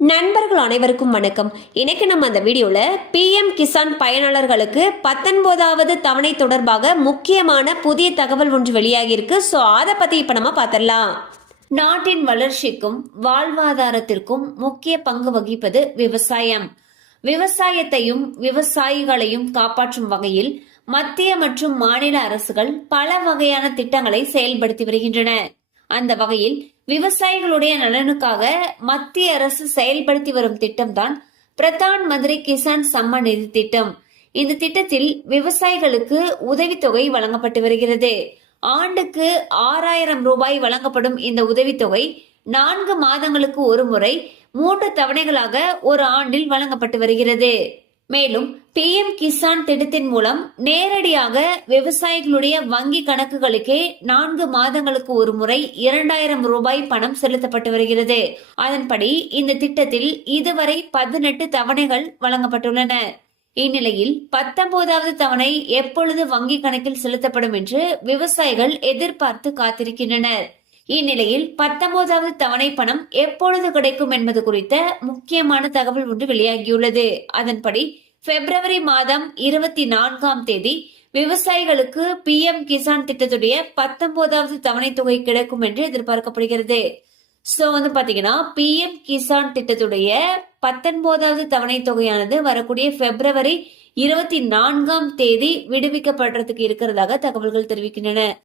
நண்பர்கள் அனைவருக்கும் வணக்கம். இன்னைக்கு நம்ம அந்த வீடியோல பிஎம் கிசான் பயனாளர்களுக்கு 19வது தவணை தொடர்பாக முக்கியமான புதிய தகவல் ஒன்று வெளியாகி இருக்கு. ஸோ அதை பத்தி இப்ப நம்ம பார்த்துடலாம். நாட்டின் வளர்ச்சிக்கும் வாழ்வாதாரத்திற்கும் முக்கிய பங்கு வகிப்பது விவசாயம். விவசாயத்தையும் விவசாயிகளையும் காப்பாற்றும் வகையில் மத்திய மற்றும் மாநில அரசுகள் பல வகையான திட்டங்களை செயல்படுத்தி வருகின்றன. அந்த வகையில் விவசாயிகளுடைய நலனுக்காக மத்திய அரசு செயல்படுத்தி வரும் திட்டம்தான் பிரதான் மந்திரி கிசான் சம்மான் நிதி திட்டம். இந்த திட்டத்தில் விவசாயிகளுக்கு உதவித்தொகை வழங்கப்பட்டு வருகிறது. ஆண்டுக்கு 6000 ரூபாய் வழங்கப்படும் இந்த உதவித்தொகை 4 மாதங்களுக்கு ஒரு முறை 3 தவணைகளாக ஒரு ஆண்டில் வழங்கப்பட்டு வருகிறது. மேலும் பிஎம் கிசான் திட்டத்தின் மூலம் நேரடியாக விவசாயிகளுடைய வங்கி கணக்குகளுக்கே 4 மாதங்களுக்கு ஒரு முறை 2000 ரூபாய் பணம் செலுத்தப்பட்டு வருகிறது. அதன்படி இந்த திட்டத்தில் இதுவரை 18 தவணைகள் வழங்கப்பட்டுள்ளன. இந்நிலையில் 19வது தவணை எப்பொழுது வங்கி கணக்கில் செலுத்தப்படும் என்று விவசாயிகள் எதிர்பார்த்து காத்திருக்கின்றனர். இந்நிலையில் 19வது தவணை பணம் எப்பொழுது கிடைக்கும் என்பது குறித்த முக்கியமான தகவல் ஒன்று வெளியாகியுள்ளது. அதன்படி பிப்ரவரி மாதம் 24ஆம் தேதி விவசாயிகளுக்கு பிஎம் கிசான் திட்டத்துடைய 19வது தவணை தொகை கிடைக்கும் என்று எதிர்பார்க்கப்படுகிறது. சோ பாத்தீங்கன்னா பிஎம் கிசான் திட்டத்துடைய 19வது தவணை தொகையானது வரக்கூடிய பிப்ரவரி 24ஆம் தேதி விடுவிக்கப்படுறதுக்கு இருக்கிறதாக தகவல்கள் தெரிவிக்கின்றன.